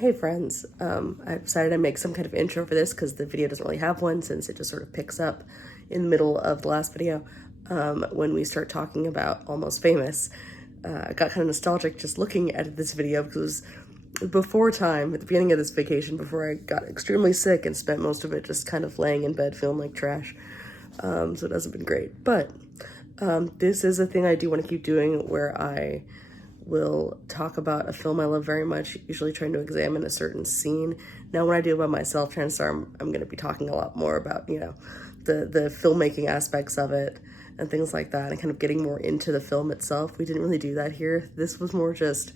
Hey friends, I decided to make some kind of intro for this because the video doesn't really have one since it just sort of picks up in the middle of the last video when we start talking about Almost Famous. I got kind of nostalgic just looking at this video because it was before time, at the beginning of this vacation, before I got extremely sick and spent most of it just kind of laying in bed feeling like trash. So it hasn't been great, but this is a thing I do want to keep doing where I will talk about a film I love very much, usually trying to examine a certain scene. Now, when I do it by myself, chances are I'm going to be talking a lot more about, the filmmaking aspects of it and things like that, and kind of getting more into the film itself. We didn't really do that here. This was more just,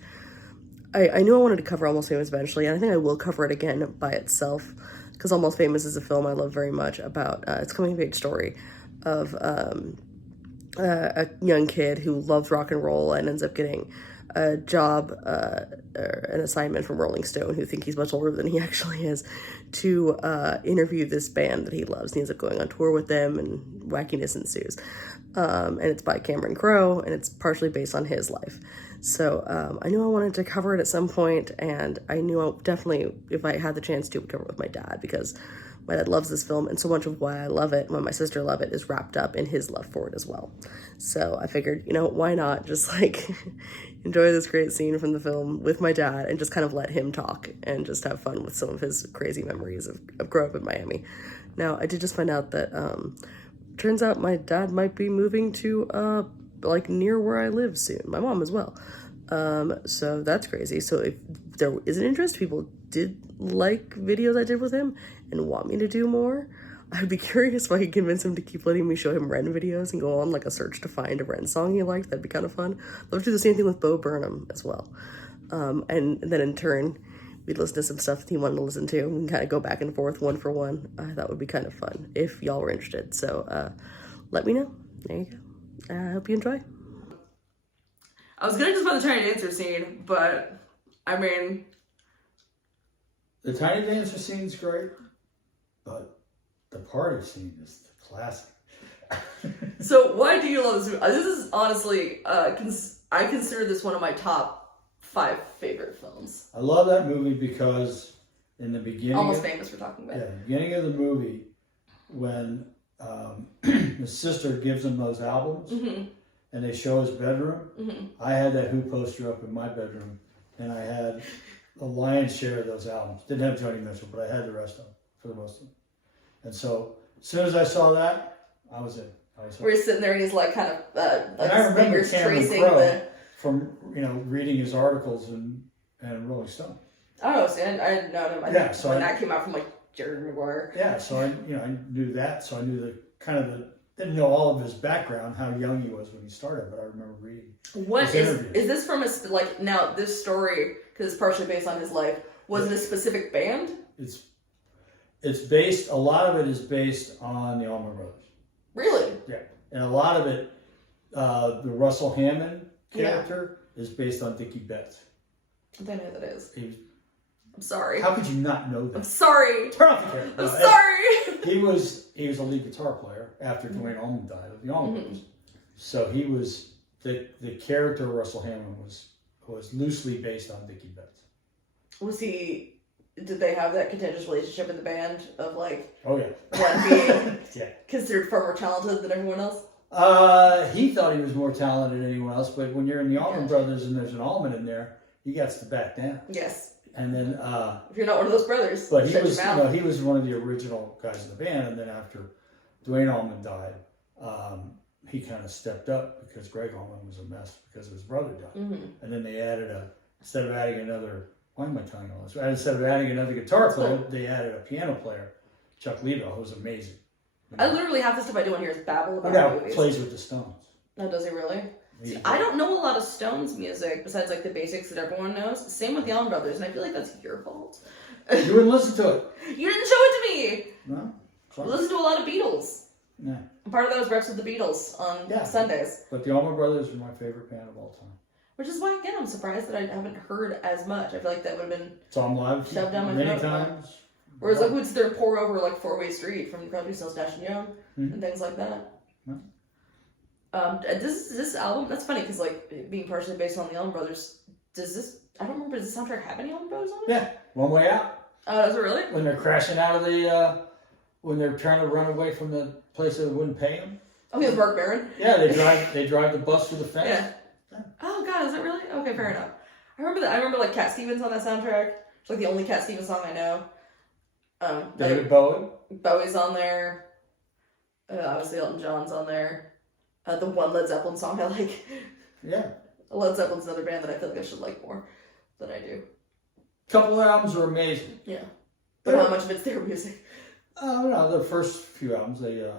I knew I wanted to cover Almost Famous eventually, and I think I will cover it again by itself, because Almost Famous is a film I love very much about, it's a coming-of-age story of a young kid who loves rock and roll and ends up getting a job, an assignment from Rolling Stone, who think he's much older than he actually is, to interview this band that he loves. He ends up going on tour with them, and wackiness ensues. And it's by Cameron Crowe, and it's partially based on his life. So I knew I wanted to cover it at some point, and I knew I definitely, if I had the chance to, would cover it with my dad, because my dad loves this film, and so much of why I love it, why my sister love it, is wrapped up in his love for it as well. So I figured, why not just enjoy this great scene from the film with my dad and just kind of let him talk and just have fun with some of his crazy memories of growing up in Miami. Now, I did just find out that turns out my dad might be moving to near where I live soon. My mom as well. So that's crazy. So if there is an interest, people did like videos I did with him and want me to do more, I'd be curious if I could convince him to keep letting me show him Ren videos and go on a search to find a Ren song he liked. That'd be kind of fun. Love to do the same thing with Bo Burnham as well. And then in turn, we'd listen to some stuff that he wanted to listen to and kind of go back and forth one for one. That would be kind of fun if y'all were interested. So let me know. There you go. I hope you enjoy. I was gonna just about the Tiny Dancer scene, but I mean, the Tiny Dancer scene's great, but the party scene is the classic. So why do you love this movie? This is honestly, I consider this one of my top 5 favorite films. I love that movie because in the beginning, Almost Famous we're talking about. Yeah, the beginning of the movie, when his sister gives him those albums, and they show his bedroom. I had that Who poster up in my bedroom, and I had the lion's share of those albums. Didn't have Joni Mitchell, but I had the rest of them, for the most of them. And so, as soon as I saw that, I was in. Where he's sitting there and he's kind of and I remember fingers Cameron tracing Crowe from reading his articles and Rolling Stone. Oh, see, I didn't know him. I think when that came out from Jerry Maguire. Yeah, so I knew that, so I knew didn't know all of his background, how young he was when he started, but I remember reading his interviews. Is this from now this story, because it's partially based on his life, was it a specific band? It's based, a lot of it is based on the Allman Brothers. Really? Yeah, and a lot of it, the Russell Hammond character is based on Dickie Betts. I don't know who that is. I'm sorry. How could you not know that? I'm sorry. Turn off the camera. I'm sorry. He was a lead guitar player after Duane Allman died of the Allman Brothers. So he was the character Russell Hammond was loosely based on Dickie Betts. Was he? Did they have that contentious relationship in the band of Oh yeah. One being yeah. considered far more talented than everyone else? He thought he was more talented than anyone else, but when you're in the Allman Brothers and there's an Allman in there, he gets to back down. Yes. And then if you're not one of those brothers, but he was one of the original guys in the band, and then after Duane Allman died, he kind of stepped up because Greg Allman was a mess because his brother died. And then they added instead of adding another guitar player, they added a piano player, Chuck Leavell, who was amazing. I literally half the stuff I do on here is babble about movies. Plays with the Stones. Oh, does he really? See, I don't know a lot of Stones music besides the basics that everyone knows. Same with the Allman Brothers, and I feel like that's your fault. You wouldn't listen to it. You didn't show it to me. No. I listen to a lot of Beatles. Yeah. And part of that was breakfast with the Beatles on Sundays. But the Allman Brothers are my favorite band of all time. Which is why, again, I'm surprised that I haven't heard as much. I feel like that would have been Tom Live shoved down my many throat. times. Whereas who'd there pour over Four-Way Street from Crosby, Stills, Nash & Young and things like that. This album, that's funny because being partially based on the Allman Brothers, I don't remember, does this soundtrack have any Allman Brothers on it? Yeah. One Way Out. Oh, is it really? When they're crashing out of the, when they're trying to run away from the place that wouldn't pay them. Oh, yeah, Mark Barron. Yeah, they drive the bus through the fence. Yeah. Oh God, is it really? Okay, fair enough. I remember that. I remember like Cat Stevens on that soundtrack. It's like the only Cat Stevens song I know. David Bowie. Bowie's on there. Obviously Elton John's on there. The one Led Zeppelin song I like. Yeah. Led Zeppelin's another band that I feel like I should like more than I do. A couple of albums are amazing. Yeah. But how much of it's their music? No, the first few albums, they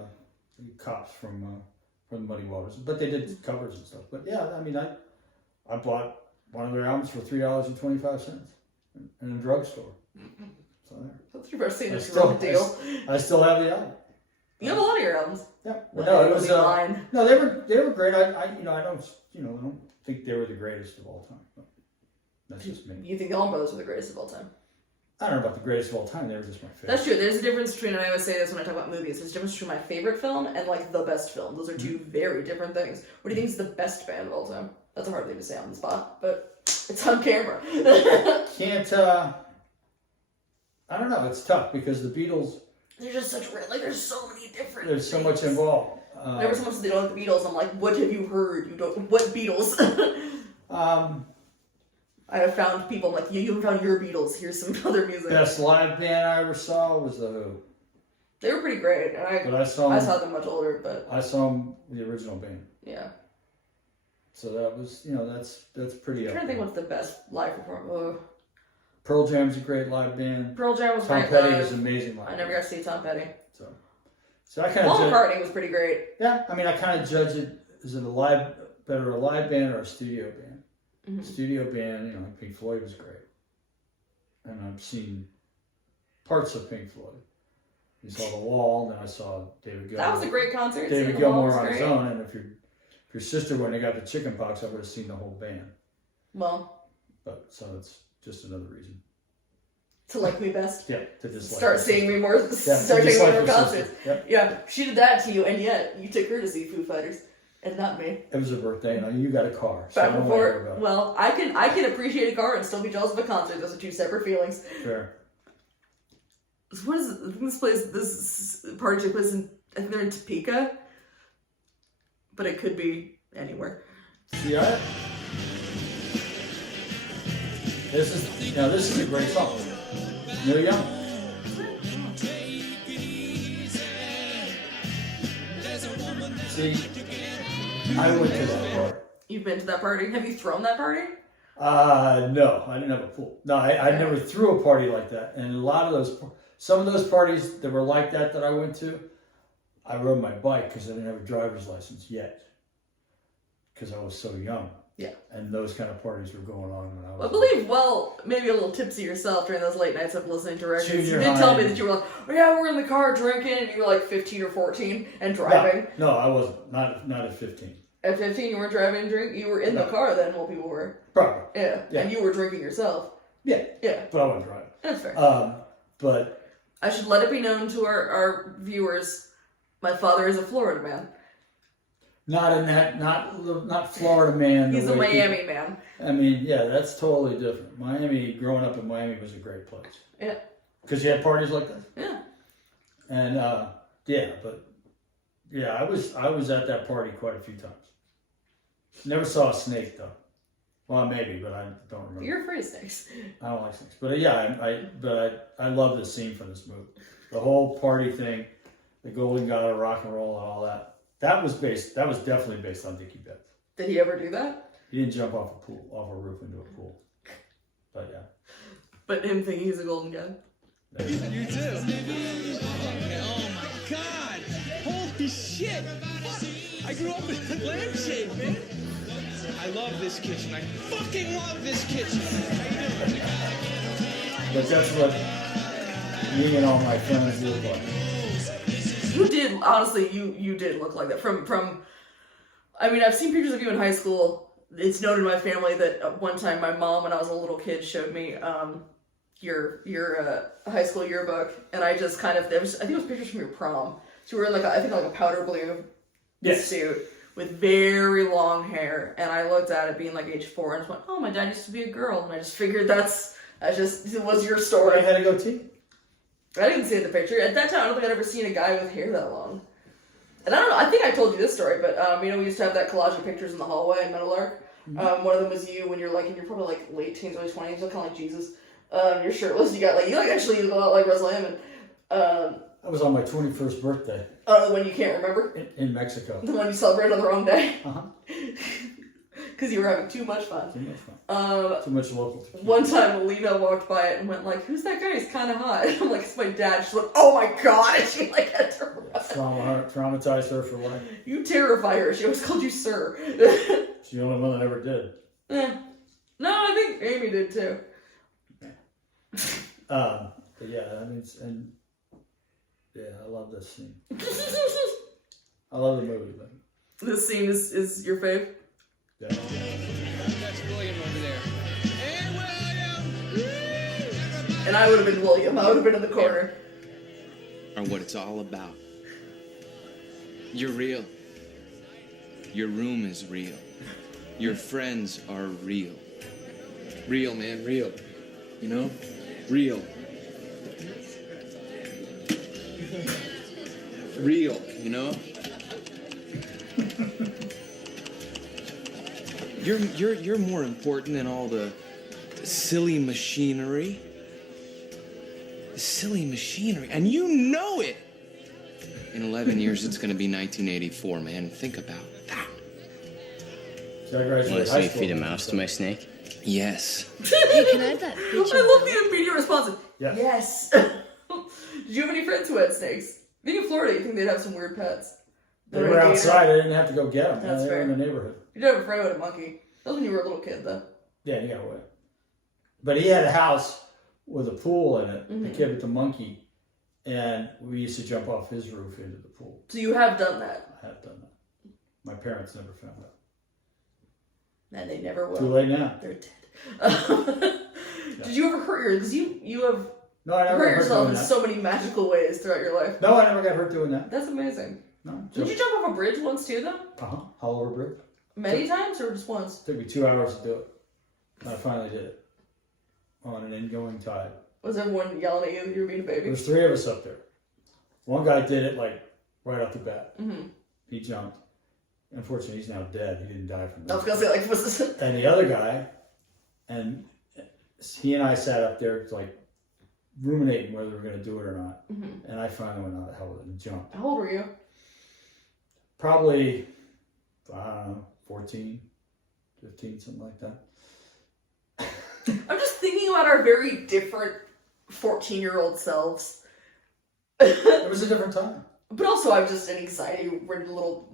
Cops from Muddy Waters, but they did covers and stuff. But yeah, I mean, I bought one of their albums for $3.25 in a drugstore. So there. That's your first scene. Real deal. I still have the album. You have a lot of your albums. Yeah. Well, no, it was no, they were great. I don't think they were the greatest of all time. But that's just me. You think the Allman Brothers were the greatest of all time? I don't know about the greatest of all time. They were just my favorite. That's true. There's a difference between, and I always say this when I talk about movies, there's a difference between my favorite film and like the best film. Those are two very different things. What do you think is the best band of all time? That's a hard thing to say on the spot, but it's on camera. Can't. I don't know. It's tough because the Beatles. They're just such like. There's so many different. There's so much involved. Never so much as they don't like the Beatles. I'm like, what have you heard? You don't. What Beatles? I have found people, I'm like, you haven't found your Beatles, here's some other music. Best live band I ever saw was The Who. They were pretty great. And I saw them much older, but... I saw them, the original band. Yeah. So that was, that's pretty I'm trying to think what's the best live performance. Pearl Jam's a great live band. Pearl Jam was great. Tom Petty was amazing live. I never got to see Tom Petty. So I kind of... Paul McCartney was pretty great. Yeah, I mean, I kind of judge it, is it better a live band or a studio band? Mm-hmm. Studio band, like Pink Floyd was great. And I've seen parts of Pink Floyd. You saw The Wall, and then I saw David Gilmour. That was a great concert. David Gilmour on his own, and if your sister, when they got the chicken pox, I would have seen the whole band. Well. But, so it's just another reason. To like me best? Yeah, to dislike. Start seeing me more, start taking me more concerts. Yep. Yeah, she did that to you, and yet you took her to see Foo Fighters. And not me. It was her birthday, and you got a car. So back and forth. Well, I can appreciate a car and still be jealous of a concert. Those are two separate feelings. Fair. So what is this place? This party took place in, I think they're in Topeka, but it could be anywhere. Yeah. This is a great song. Neil Young. See. I went to that party. You've been to that party? Have you thrown that party? No, I didn't have a pool. No, I never threw a party like that. And some of those parties that were like that I went to, I rode my bike because I didn't have a driver's license yet. Because I was so young. Yeah. And those kind of parties were going on when I was... I believe, maybe a little tipsy yourself during those late nights of listening to records. Junior you did tell me that you were like, oh yeah, we're in the car drinking, and you were like 15 or 14 and driving. No, I wasn't. Not at 15. At 15, you weren't driving and drinking? You were in the car then while people were. Probably. Yeah. And you were drinking yourself. Yeah. Yeah. But I wasn't driving. That's fair. But... I should let it be known to our viewers, my father is a Florida man. Not Florida man. He's a Miami man. I mean, yeah, that's totally different. Growing up in Miami was a great place. Yeah. Because you had parties like that. Yeah. And, I was at that party quite a few times. Never saw a snake, though. Well, maybe, but I don't remember. You're afraid of snakes. I don't like snakes. But, I love the scene from this movie. The whole party thing, the Golden God of Rock and Roll and all that. That was definitely based on Dickie Betts. Did he ever do that? He didn't jump off a roof into a pool. But yeah. But him thinking he's a golden god. Yeah. You too. Oh my god! Holy shit! I grew up in a lampshade, man. I love this kitchen. I fucking love this kitchen. But that's what me and all my friends look like. You did, honestly, you did look like that. I mean, I've seen pictures of you in high school. It's known in my family that at one time my mom, when I was a little kid, showed me your high school yearbook, and I just kind of, I think it was pictures from your prom. So you were in a powder blue suit with very long hair, and I looked at it being like age 4 and just went, oh, my dad used to be a girl, and I just figured that's That just was your I story. had a goatee. I didn't see the picture. At that time, I don't think I'd ever seen a guy with hair that long. And I don't know, I think I told you this story, but, we used to have that collage of pictures in the hallway in Metal Arc. One of them was you when you're you're probably late teens, early 20s, you look kind of like Jesus. You're shirtless, you actually look a lot like Russ Lamb. That was on my 21st birthday. The one you can't remember? In Mexico. The one you celebrated on the wrong day? Uh-huh. Because you were having too much fun. Too much fun. Too much local. One time, Alina walked by it and went who's that guy? He's kind of hot. I'm it's my dad. She's oh my God. And she had to run. Traumatized her for life. You terrify her. She always called you sir. She's the only one that ever did. Yeah. No, I think Amy did too. But yeah, I love this scene. I love the movie, but This scene is your fave? yeah. That's William over there. Hey, William! And I would have been William. I would have been in the corner. Are what it's all about. You're real. Your room is real. Your friends are real. Real, man, real. You know? Real. Real, you know? You're more important than all the silly machinery. Silly machinery, and you know it. In 11 years, it's going to be 1984, man. Think about that. So I graduated Want to see high me school. feed a mouse to my snake? Yes. Hey, can I have that bitch? I love the immediate response. Yes. Yes. Did you have any friends who had snakes? Being in Florida, you think they'd have some weird pets. They were outside. I didn't have to go get them. That's They were fair. in the neighborhood. You did have a friend who had a monkey. That was when you were a little kid, though. Yeah, he got away. But he had a house with a pool in it. The kid with the monkey. And we used to jump off his roof into the pool. So you have done that. I have done that. My parents never found out. And they never will. Too late now. They're dead. Did you ever hurt because you have No, I never hurt got yourself hurt in doing that. so many magical ways throughout your life? No, I never got hurt doing that. That's amazing. No. Did you jump off a bridge once too, though? Oliver Bridge. Many times or just once? Took me 2 hours to do it. And I finally did it. On an ingoing tide. Was everyone yelling at you that you were being a There baby? was 3 of us up there. One guy did it right off the bat. Mm-hmm. He jumped. Unfortunately, he's now dead. He didn't die from I that. was gonna say was this? And the other guy, and he and I sat up there ruminating whether we were going to do it or not. Mm-hmm. And I finally went out of hell with it and jumped. How old were you? Probably, I don't know, 14, 15, something like that. I'm just thinking about our very different 14-year-old selves. It was a different time. But also, I'm just an anxiety-ridden little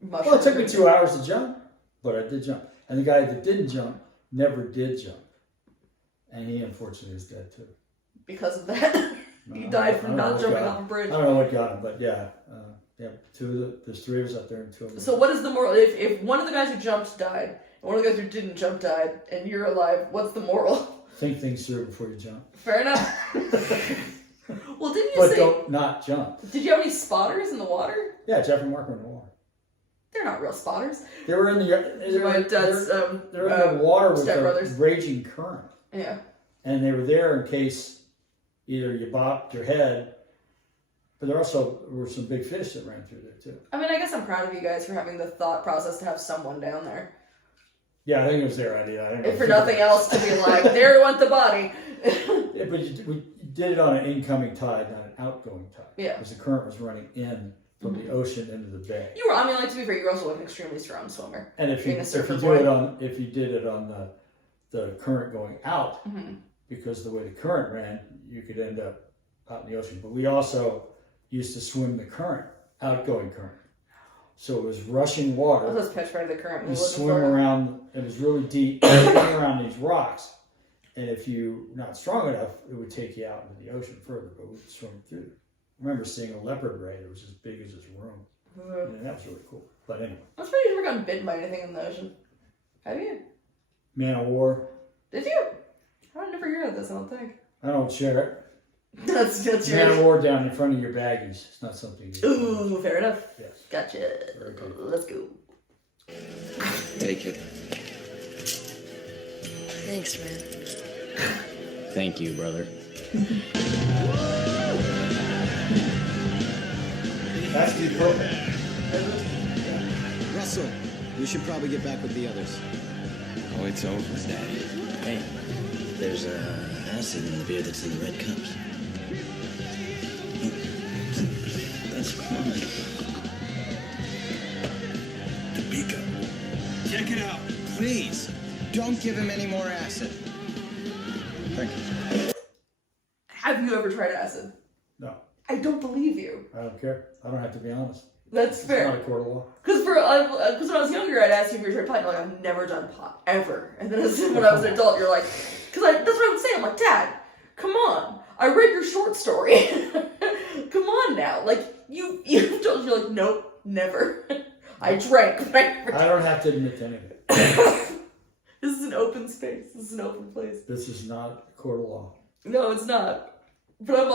mushroom. Well, it took me 2 hours to jump, but I did jump. And the guy that didn't jump never did jump. And he unfortunately is dead too. Because of that. He died from not jumping off a bridge. I don't know what got him, but yeah. There's 3 of us up there and 2 of them. So what is the moral? If one of the guys who jumped died, and one of the guys who didn't jump died, and you're alive, what's the moral? Think things through before you jump. Fair enough. Well, didn't you But say... don't not jump. Did you have any spotters in the water? Yeah, Jeff and Mark were in the water. They're not real spotters. They were in the My dad's they're in the water with stepbrothers. a raging current. Yeah. And they were there in case either you bopped your head, but there also were some big fish that ran through there too. I mean, I guess I'm proud of you guys for having the thought process to have someone down there. Yeah, I think it was their idea. I think If for nothing else, to be like, there went the body. Yeah, but we did it on an incoming tide, not an outgoing tide. Yeah. Because the current was running in from the ocean into the bay. You were, I mean, to be fair, you're also an extremely strong swimmer. And if you Being a surfer did boy. it on the current going out, Mm-hmm. because the way the current ran, you could end up out in the ocean. But we also used to swim the current, outgoing current. So it was rushing water. What was pitch right of the current? You swim around, it was really deep, swim around these rocks. And if you're not strong enough, it would take you out into the ocean further, but we would swim through. I remember seeing a leopard ray that was as big as this room. And that was really cool. But anyway. That's pretty you've never gotten bitten by anything in the ocean. Have you? Man of War. Did you? I would never hear of this, I don't think. I don't share it. That's Man of yours. War down in front of your baggies. It's not something you Ooh, fair enough. Yes. Gotcha. Very good. Let's go. Take it. Thanks, man. Thank you, brother. That's the perfect. Russell, we should probably get back with the others. Oh, it's over, Daddy. Hey, there's acid in the beer that's in the red cups. That's fine. Topeka. Check it out. Please, don't give him any more acid. Thank you. Have you ever tried acid? No, I don't believe you. I don't care. I don't have to be honest. That's It's fair. not a court of law. Because when I was younger, I'd ask you if you tried pot. You're like, I've never done pot ever. And then when I was an adult, you're like, that's what I would say. I'm like, Dad, come on. I read your short story. Come on now. Like you're like, nope, never. I drank, but I never. I don't have to admit to anything. This is an open space. This is an open place. This is not a court of law. No, it's not. But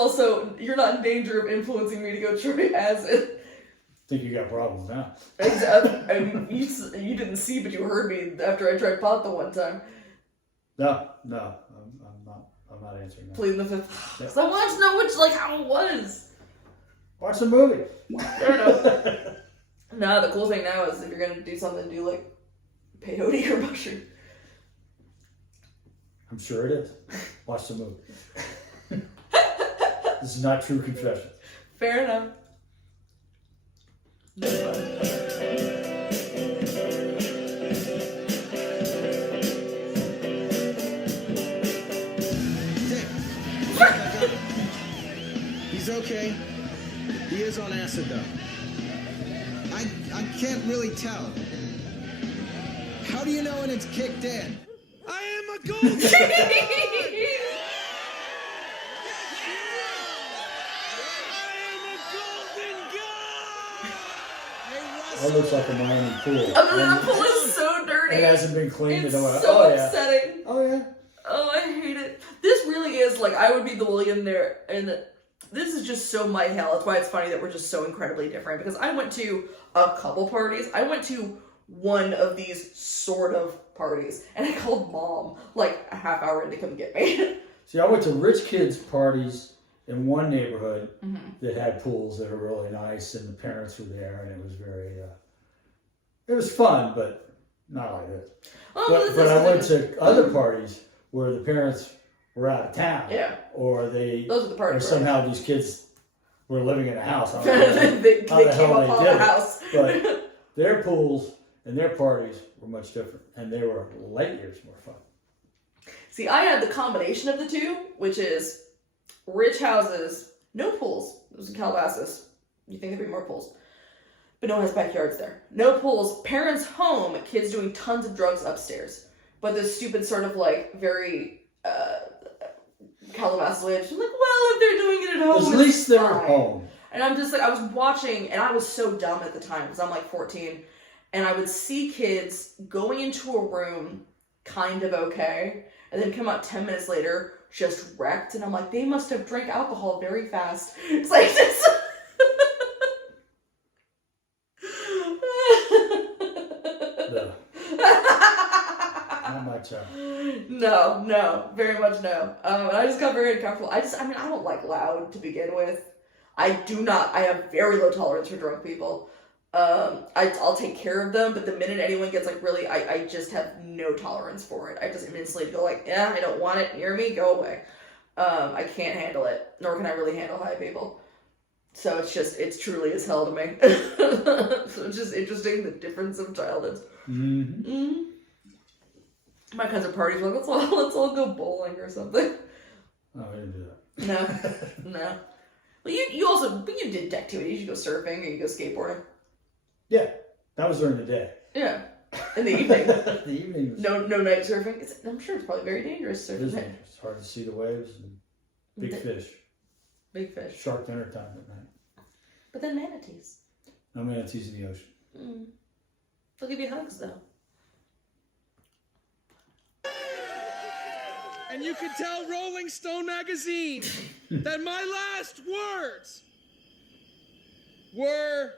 you're not in danger of influencing me to go try acid. I think you got problems now. I mean, you didn't see, but you heard me after I tried pot the one time. No, I'm not answering that. Pleading the fifth. Because I wanted to know how it was. Watch the movie. Fair enough. No, the cool thing now is if you're going to do something, do like peyote or mushroom. I'm sure it is. Watch the movie. This is not true confession. Fair enough. He's okay. He is on acid, though. I can't really tell. How do you know when it's kicked in? I am a golden god! That looks like a Miami pool. The pool is so dirty. It hasn't been cleaned. It's and I'm like, so oh, yeah. upsetting. Oh, yeah. Oh, I hate it. This really is I would be the William there, and this is just so my hell. That's why it's funny that we're just so incredibly different. Because I went to a couple parties. I went to one of these sort of parties, and I called Mom like a half hour in to come get me. See, I went to rich kids' parties in one neighborhood that had pools that were really nice, and the parents were there, and it was very, it was fun, but not like this. Oh, But I went to other parties where the parents were out of town. Yeah. Or Those are the parties. or somehow these kids were living in a house. I don't know they how the came hell up they on did the it. house. But their pools and their parties were much different, and they were light years more fun. See, I had the combination of the two, which is rich houses, no pools. It was in Calabasas. You think there'd be more pools. But no one has backyards there. No pools. Parents home, kids doing tons of drugs upstairs. But this stupid sort of very Calabasas way. She's like, well, if they're doing it at home, At least they're fine. home. And I'm just I was watching, and I was so dumb at the time, because I'm like 14, and I would see kids going into a room kind of okay, and then come out 10 minutes later, just wrecked, and I'm like, they must have drank alcohol very fast. It's like this. No. Not my child. No, very much no. And I just got very uncomfortable. I don't like loud to begin with. I have very low tolerance for drunk people. I'll take care of them, but the minute anyone gets really, I just have no tolerance for it. I just instantly go yeah, I don't want it near me, go away. I can't handle it, nor can I really handle high people. So it's truly as hell to me. So it's just interesting, the difference of childhoods. Mm-hmm. Mm-hmm. My kinds of parties were let's all go bowling or something. Oh, I didn't do that. No. Well, you did activities. You go surfing or you go skateboarding. Yeah, that was during the day. Yeah, in the evening. The evening was No night surfing. I'm sure it's probably very dangerous it surfing. is dangerous. It's hard to see the waves and big fish. Big fish. Shark dinner time at night. But then manatees. No manatees in the ocean. Mm. They'll give you hugs though. And you can tell Rolling Stone magazine that my last words were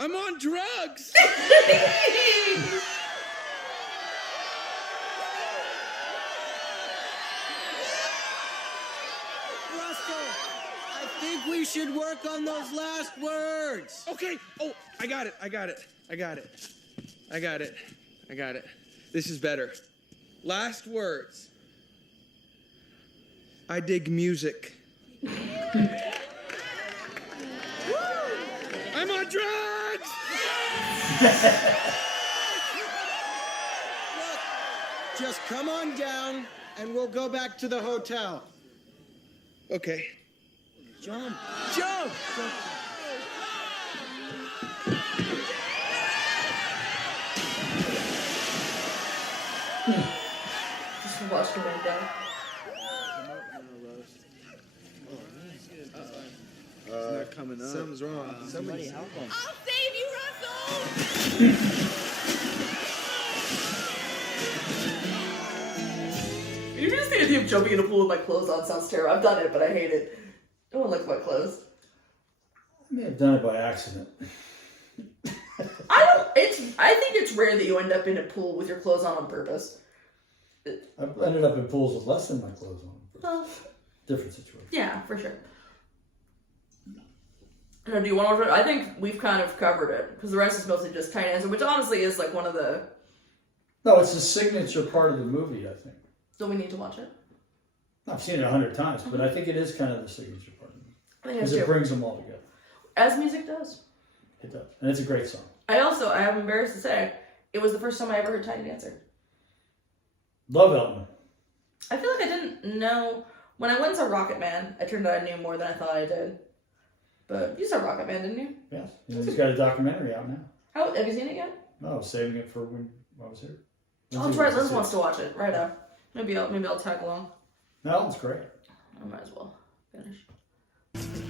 I'm on drugs. you should work on those last words. Okay. Oh, I got it. This is better. Last words. I dig music. I'm on drugs! Look, just come on down and we'll go back to the hotel. Okay. Jump. Just watch the wind down. Not coming up. Something's wrong. Somebody help him. I'll save you, Russell! You just the idea of jumping in a pool with my clothes on sounds terrible. I've done it, but I hate it. No one likes my clothes. I may have done it by accident. I think it's rare that you end up in a pool with your clothes on purpose. I've ended up in pools with less than my clothes on. Well, Different situation. yeah, for sure. Now, do you want to watch it? I think we've kind of covered it, because the rest is mostly just tiny answer, which honestly is like one of the... No, it's a signature part of the movie, I think. Don't we need to watch it? I've seen it 100 times, but I think it is kind of the signature part of the movie. I think Because it's it too. brings them all together. As music does. It does. And it's a great song. I'm embarrassed to say, it was the first time I ever heard Tiny Dancer. Love Elton. I feel like I didn't know... When I went and saw Rocket Man, I turned out I knew more than I thought I did. But you saw Rocket Man, didn't you? Yes. He's got a documentary out now. How have you seen it yet? No, I was saving it for when I was here. Oh, that's right. Liz wants to watch it. Right up. Maybe I'll tag along. No, Elton's great. I might as well finish.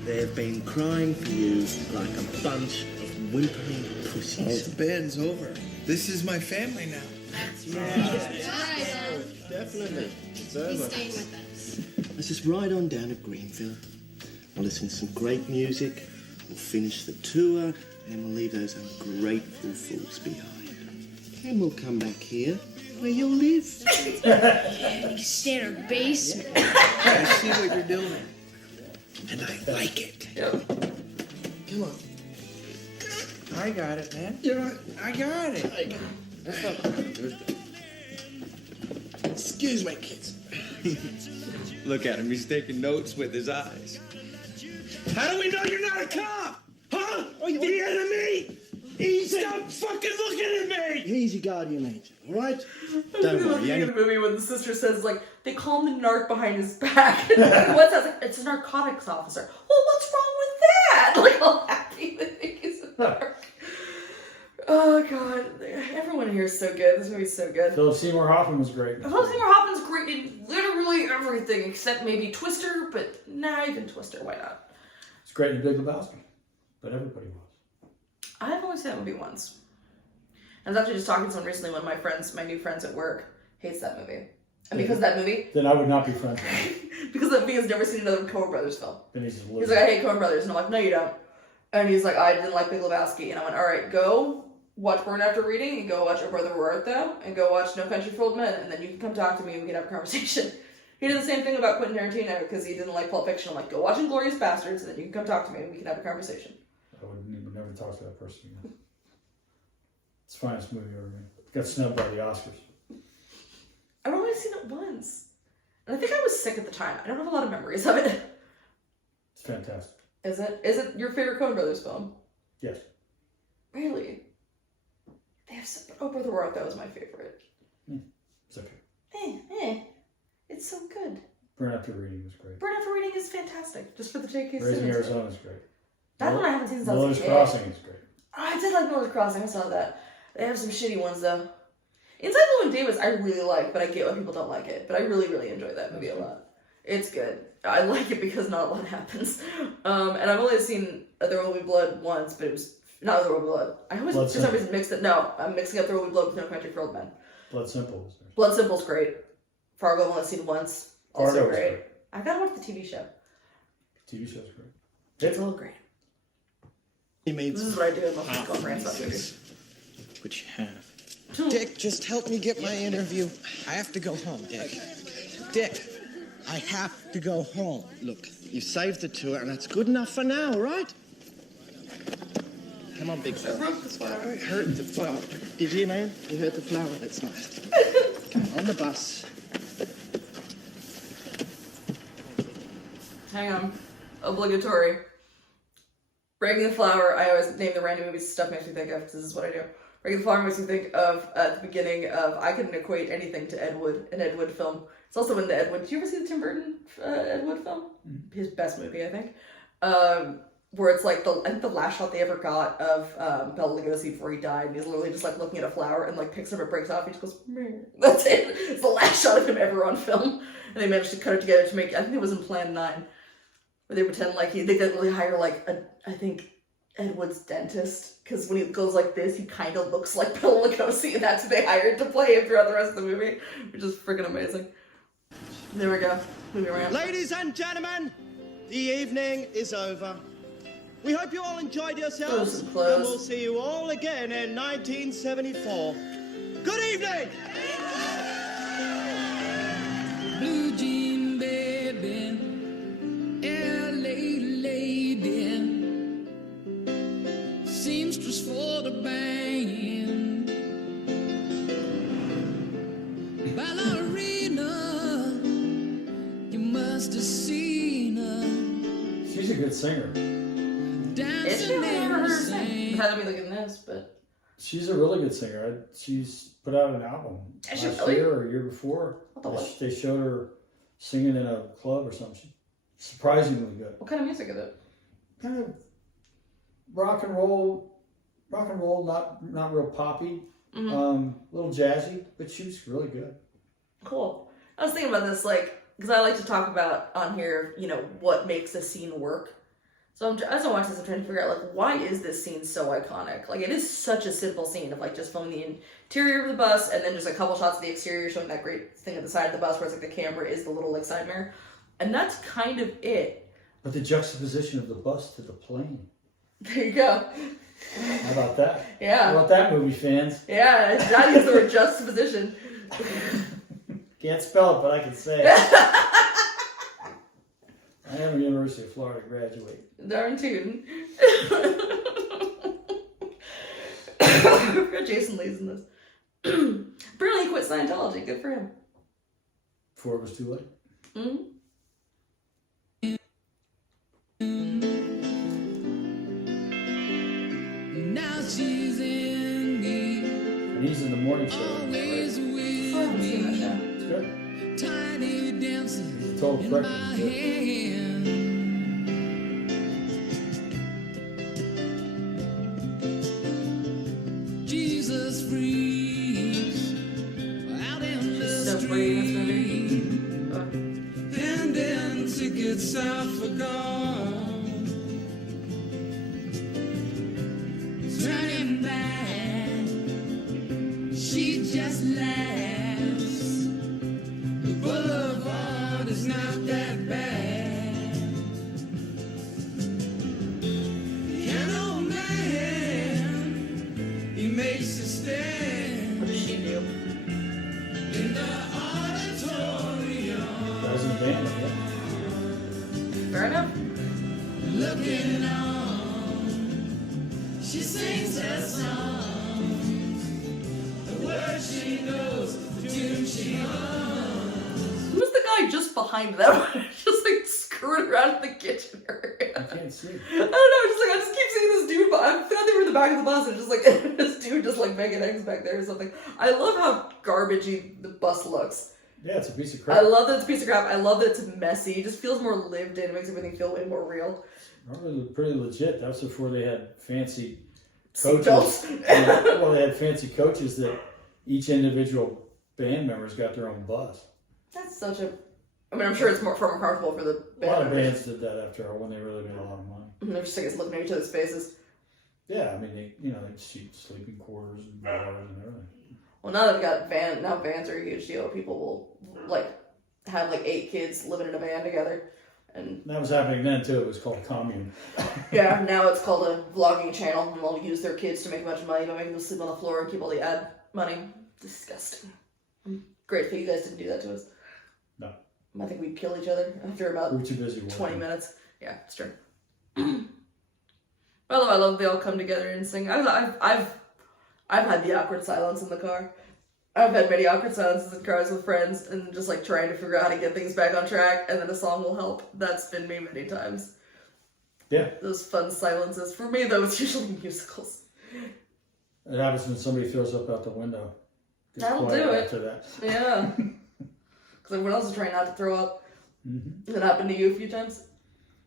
They've been crying for you like a bunch of whimpering pussies. The band's over. This is my family now. Definitely. It's He's over. staying with us. Let's just ride on down to Greenfield. We'll listen to some great music. We'll finish the tour, and we'll leave those ungrateful fools behind. And we'll come back here, where you'll live. Stay in our basement. I see what you're doing. And I like it. Yep. Come on. I got it, man. I got it. Excuse me, kids. Look at him, he's taking notes with his eyes. How do we know you're not a cop? Huh? The enemy? Stop fucking looking at me! He's your guardian angel, all right? I'm Don't looking worry. at the movie when the sister says, like, they call him the narc behind his back. What's that? Like, it's a narcotics officer. Well, what's wrong with that? Like, all happy with it. He's a narc. Oh, God. Everyone here is so good. This movie's so good. Philip Seymour Hoffman was great. Philip Seymour Hoffman's great in literally everything except maybe Twister, but not even Twister. Why not? It's great in Big Lebowski. But everybody was. I've only seen that movie once. I was actually just talking to someone recently, one of my new friends at work hates that movie. And because of that movie, Then I would not be friends with him. because that movie has never seen another Coen Brothers film. Then he's just He's like, I hate Coen Brothers. And I'm like, no, you don't. And he's like, I didn't like Big Lebowski. And I went, all right, go watch Burn After Reading and go watch Oh Brother Where Art Thou and go watch No Country for Old Men. And then you can come talk to me and we can have a conversation. He did the same thing about Quentin Tarantino because he didn't like Pulp Fiction. I'm like, go watch Inglourious Bastards and then you can come talk to me and we can have a conversation. I would never talk to that person again. It's the finest movie ever made. Got snubbed by the Oscars. I've only seen it once. And I think I was sick at the time. I don't have a lot of memories of it. It's fantastic. Is it? Is it your favorite Coen Brothers film? Yes. Really? They have some... Oh Brother Where Art Thou was my favorite. It's okay. It's so good. Burn After Reading was great. Burn After Reading is fantastic. Just for the J.K. Raising Simmons. Arizona is great. That one I haven't seen since I was a Miller's kid. Crossing is great. Oh, I did like Miller's Crossing. I saw that. They have some shitty ones though. Inside Llewyn Davis I really like, but I get why people don't like it. But I really, really enjoyed that movie a lot. It's good. I like it because not a lot happens. And I've only seen There Will Be Blood once, but it was not There Will Be Blood. I always, Blood for some reason, mixed it. No, I'm mixing up There Will Be Blood with No Country for Old Men. Blood Simple was there. Blood Simple's great. Fargo I've only seen once. Also Fargo was great. great. I gotta watch the TV show. TV show's great. It's all great. He means This is what I do in most of the rants about movies. What you have. Dick, just help me get my interview. I have to go home, Dick. Dick, I have to go home. Look, you've saved the tour, and that's good enough for now, all right? Come on, big fella. I broke this flower. I hurt the flower. Did you, man? You hurt the flower? That's nice. Come on the bus. Hang on. Obligatory. Breaking the Flower, I always name the random movies stuff makes me think of, because this is what I do. Breaking the Flower makes me think of, at the beginning of, I couldn't equate anything to Ed Wood, an Ed Wood film. It's also in the Ed Wood. Did you ever see the Tim Burton Ed Wood film? His best movie, I think. Where it's like, I think the last shot they ever got of Bela Lugosi before he died, and he's literally just like looking at a flower and like picks it up and breaks off, he just goes, meh. That's it. It's the last shot of him ever on film. And they managed to cut it together to make, I think it was in Plan 9. Where they pretend like they literally hire like I think Ed Wood's dentist, because when he goes like this, he kind of looks like Bela Lugosi, and that's who they hired to play him throughout the rest of the movie, which is freaking amazing. There we go. Moving around. Ladies and gentlemen, the evening is over. We hope you all enjoyed yourselves, and Close. we'll see you all again in 1974. Good evening! Blue jean baby, LA lady, seamstress for the band, ballerina, you must have seen her. She's a good singer. Is she? I've never heard her sing. Had me looking at this, but She's a really good singer. She's put out an album Is she last really? year or year before. What the what? They showed her singing in a club or something. She's surprisingly good. What kind of music is it? Kind of rock and roll, not real poppy. Mm-hmm. Little jazzy, but she was really good. Cool. I was thinking about this, like, because I like to talk about on here, you know, what makes a scene work. So as I watch this, I'm trying to figure out, like, why is this scene so iconic? Like, it is such a simple scene of, like, just filming the interior of the bus and then just a couple shots of the exterior showing that great thing at the side of the bus where it's, like, the camera is the little, like, side mirror. And that's kind of it. But the juxtaposition of the bus to the plane. There you go. How about that? Yeah. How about that, movie fans? Yeah, that is the word juxtaposition. Can't spell it, but I can say it. I am a University of Florida graduate. Darn tootin'. I forgot Jason Lee's in this. Apparently he quit Scientology. Good for him. Before it was too late. Mm-hmm. Now she's in me, And he's in the morning show. Right? always with I haven't seen that show. It's good. tiny dancing He's a total in freak. my He's good. hand. Jesus freaks out in the So free in this street, movie. and then tickets are forgone. Turning back, she just laughs. The boulevard is not that bad. Piano man, he makes a stand What does she do? in the auditorium, Guys in the band, yeah. Fair enough. looking on. She sings her songs, the words she knows, the tune she hums. Who's the guy just behind them? Just like screwing around in the kitchen area. I can't see. I don't know, I just keep seeing this dude, but I thought they were in the back of the bus and just like this dude just like making eggs back there or something. I love how garbagey the bus looks. Yeah, it's a piece of I crap. love that it's a piece of crap. I love that it's messy. It just feels more lived in. It makes everything feel way more real. Probably pretty legit. That was before they had fancy coaches. Seatbelts. Yeah, well, they had fancy coaches that each individual band members got their own bus. That's such a. I mean, I'm sure it's more comfortable for the A lot of members. bands did that after when they really made a lot of money. And they're just like looking at each other's faces. Yeah, I mean, they cheap sleeping quarters and bars and everything. Well, now they've got now vans are a huge deal. People will like have like 8 kids living in a van together, and That was happening then too. It was called commune. yeah, now it's called a vlogging channel, and they'll use their kids to make a bunch of money by making them sleep on the floor and keep all the ad money. Disgusting. I'm grateful you guys didn't do that to us. No. I think we'd kill each other after about We were too busy working. 20 minutes. Yeah, it's true. I love they all come together and sing. I've had the awkward silence in the car. I've had many awkward silences in cars with friends and just like trying to figure out how to get things back on track, and then a song will help. That's been me many times. Yeah. Those fun silences. For me, though, it's usually musicals. It happens when somebody throws up out the window. Gets That'll quiet do it. after that. Yeah. Because everyone else is trying not to throw up. Mm-hmm. Has it happened to you a few times?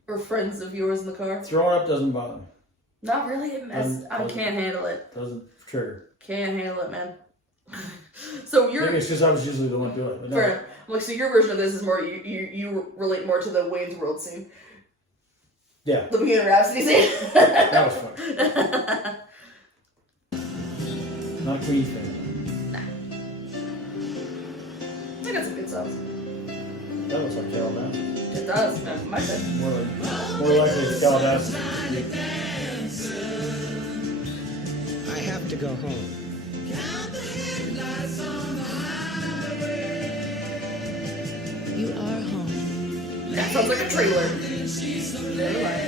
Or friends of yours in the car? Throwing up doesn't bother me. Not really. I can't handle it. Doesn't trigger. Can't handle it, man. So you're... Maybe it's because I was usually the one doing it. But no. Fair. Like, so your version of this is more, you relate more to the Wayne's World scene. Yeah. The Bohemian Rhapsody scene. That was fun. Not a Queen fan. Nah. I got some good songs. That looks like Calabasas. It does. That's my bad. More likely it's Calabasas. I have to go home. You are home. That sounds like a trailer. Very well.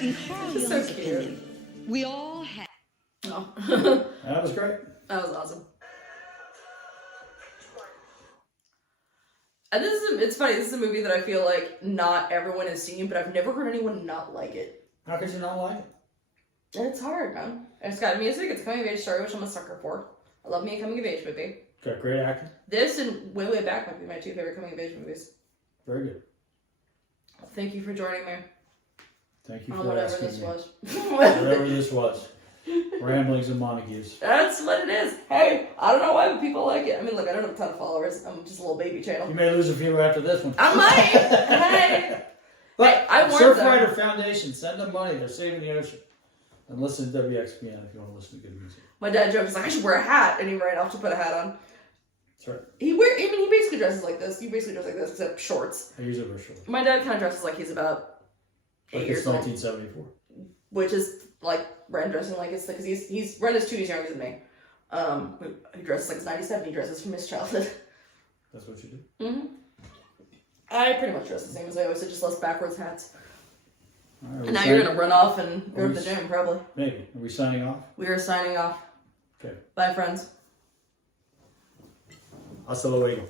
In Carl That's so Jung's cute. opinion, we all have. Oh. That was great. That was awesome. And it's funny, this is a movie that I feel like not everyone has seen, but I've never heard anyone not like it. How could you not like it? And it's hard, man. It's got music, it's a coming of age story, which I'm a sucker for. I love me a coming of age movie. Got great acting. This and Way Way Back might be my two favorite coming of age movies. Very good. Thank you for joining me Thank you on for whatever asking this me. was. Whatever this was. Ramblings and Montagues. That's what it is. Hey, I don't know why, but people like it. I mean, look, I don't have a ton of followers. I'm just a little baby channel. You may lose a viewer after this one. I might. Hey. But Hey, I warned them. Surfrider Foundation, send them money. They're saving the ocean. And listen to WXPN if you want to listen to good music. My dad jokes, he's like, I should wear a hat. And he ran off to put a hat on. That's right. He basically dresses like this. He basically dresses like this, except shorts. I usually wear shorts. My dad kind of dresses like he's about 8 Like years it's old. 1974. Which is like Ren dressing like it's because Ren is 2 years younger than me. He dresses like he's 97. He dresses from his childhood. That's what you do? Mm-hmm. I pretty much dress the same as I always did, just less backwards hats. All right, And now you're gonna run off and go Are to we the gym, probably. Maybe. Are we signing off? We are signing off. Okay. Bye, friends. Hasta luego.